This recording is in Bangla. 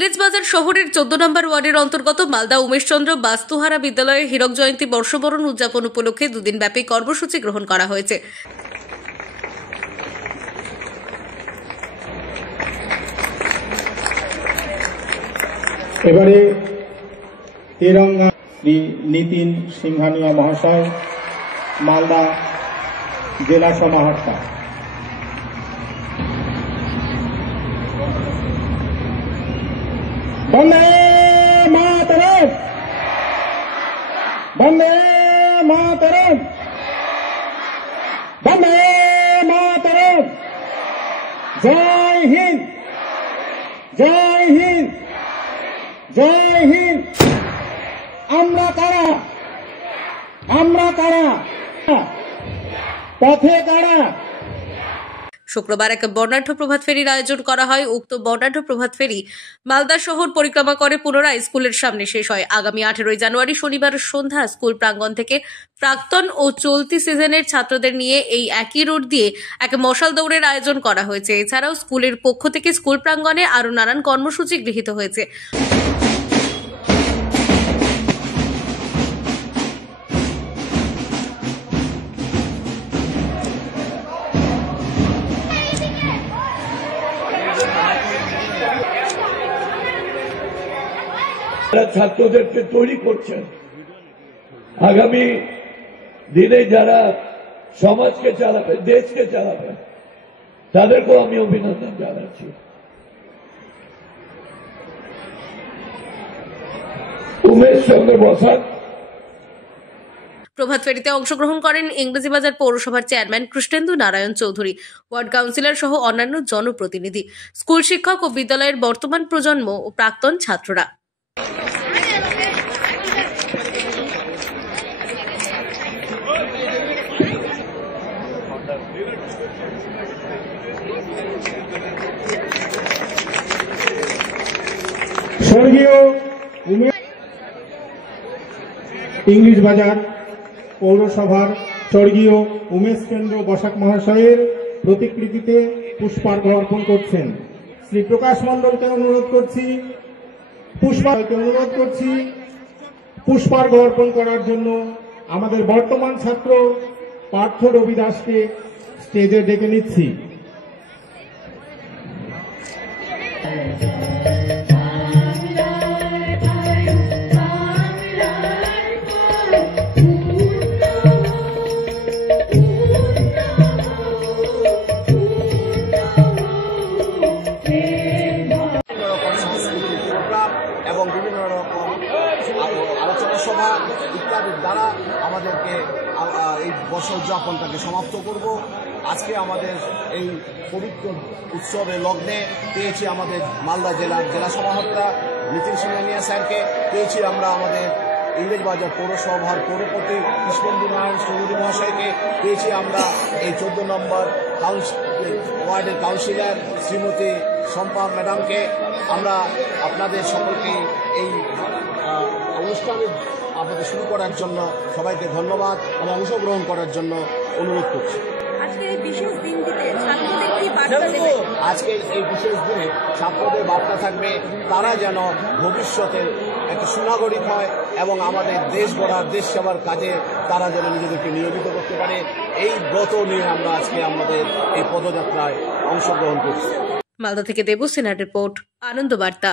ইংরেজবাজার শহরের 14 নম্বর ওয়ার্ডের অন্তর্গত মালদা উমেশচন্দ্র বাস্তুহারা বিদ্যালয়ে হীরক জয়ন্তী বর্ষবরণ উদযাপন উপলক্ষে দুদিনব্যাপী কর্মসূচি গ্রহণ করা হয়েছে। এবারে তেরঙ্গা শ্রী নিতিন সিংহানিয়া মহাশয়, মালদা জেলা সমাহর্তা। বন্দে মাতরম, বন্দে মাতরম, বন্দে মাতরম। জয় হিন্দ, জয় হিন্দ, জয় হিন্দ। আমরা কারা, আমরা কারা, পথে কারা। শুক্রবার এক বর্ণাঢ্য প্রভাত ফেরির আয়োজন করা হয়। উক্ত বর্ণাঢ্য প্রভাত ফেরি মালদা শহর পরিক্রমা করে পুনরায় স্কুলের সামনে শেষ হয়। আগামী 18 জানুয়ারি শনিবার সন্ধ্যা স্কুল প্রাঙ্গণ থেকে প্রাক্তন ও চলতি সিজনের ছাত্রদের নিয়ে এই একই রুট দিয়ে এক মশাল দৌড়ের আয়োজন করা হয়েছে। এছাড়াও স্কুলের পক্ষ থেকে স্কুল প্রাঙ্গণে আরো নানান কর্মসূচি গৃহীত হয়েছে। ছাত্রদেরকে তৈরি করছেন, আগামী দিনে যারা সমাজকে চালাবে, দেশকে চালাবে, তাদেরকেও আমি অভিনন্দন জানাচ্ছি। উমেশ চন্দ্র বসাক। প্রভাত ফেরিতে অংশগ্রহণ করেন ইংরেজবাজার পৌরসভার chairman Krishnendu Narayan Chowdhury, ward councillor সহ অন্যান্য জনপ্রতিনিধি, স্কুল শিক্ষক ও বিদ্যালয়ের বর্তমান প্রজন্ম ও প্রাক্তন ছাত্ররা। স্বর্গীয় ইংরেজবাজার পৌরসভার স্বর্গীয় উমেশচন্দ্র বসাক মহাশয়ের প্রতিকৃতিতে পুষ্পার্ঘ্য অর্পণ করছেন। শ্রী প্রকাশ মণ্ডলকে অনুরোধ করছি, পুষ্পার্ঘ্য অর্পণ করার জন্য আমাদের বর্তমান ছাত্র পার্থ রবি দাসকে স্টেজে ডেকে নিচ্ছি। এবং বিভিন্ন রকম আলোচনা সভা ইত্যাদির দ্বারা আমাদেরকে এই বর্ষ উদযাপনটাকে সমাপ্ত করব। আজকে আমাদের এই পবিত্র উৎসবের লগ্নে পেয়েছি আমাদের মালদা জেলার জেলা সমাহর্তা নিতিন সিংহানিয়া স্যারকে, পেয়েছি আমরা আমাদের ইংরেজবাজার পৌরসভার পৌরপতি কৃষ্ণেন্দু নারায়ণ চৌধুরী মহাশয়কে, পেয়েছি আমরা এই 14 নম্বর ওয়ার্ডের কাউন্সিলর শ্রীমতী শম্পা ম্যাডামকে। আমরা আপনাদের সকলকে এই অনুষ্ঠানে আপনাদের শুরু করার জন্য সবাইকে ধন্যবাদ এবং অংশগ্রহণ করার জন্য অনুরোধ করছি। আজকের এই বিশেষ দিনে ছাত্রদের বার্তা থাকবে, তারা যেন ভবিষ্যতের একটা সুনাগরিক হয় এবং আমাদের দেশ গড়ার, দেশ সেবার কাজে তারা যেন নিজেদেরকে নিয়োজিত করতে পারে। এই ব্রত নিয়ে আমরা আজকে আমাদের এই পদযাত্রায় অংশগ্রহণ করছি। মালদা থেকে দেবসেনার রিপোর্ট, আনন্দ বার্তা।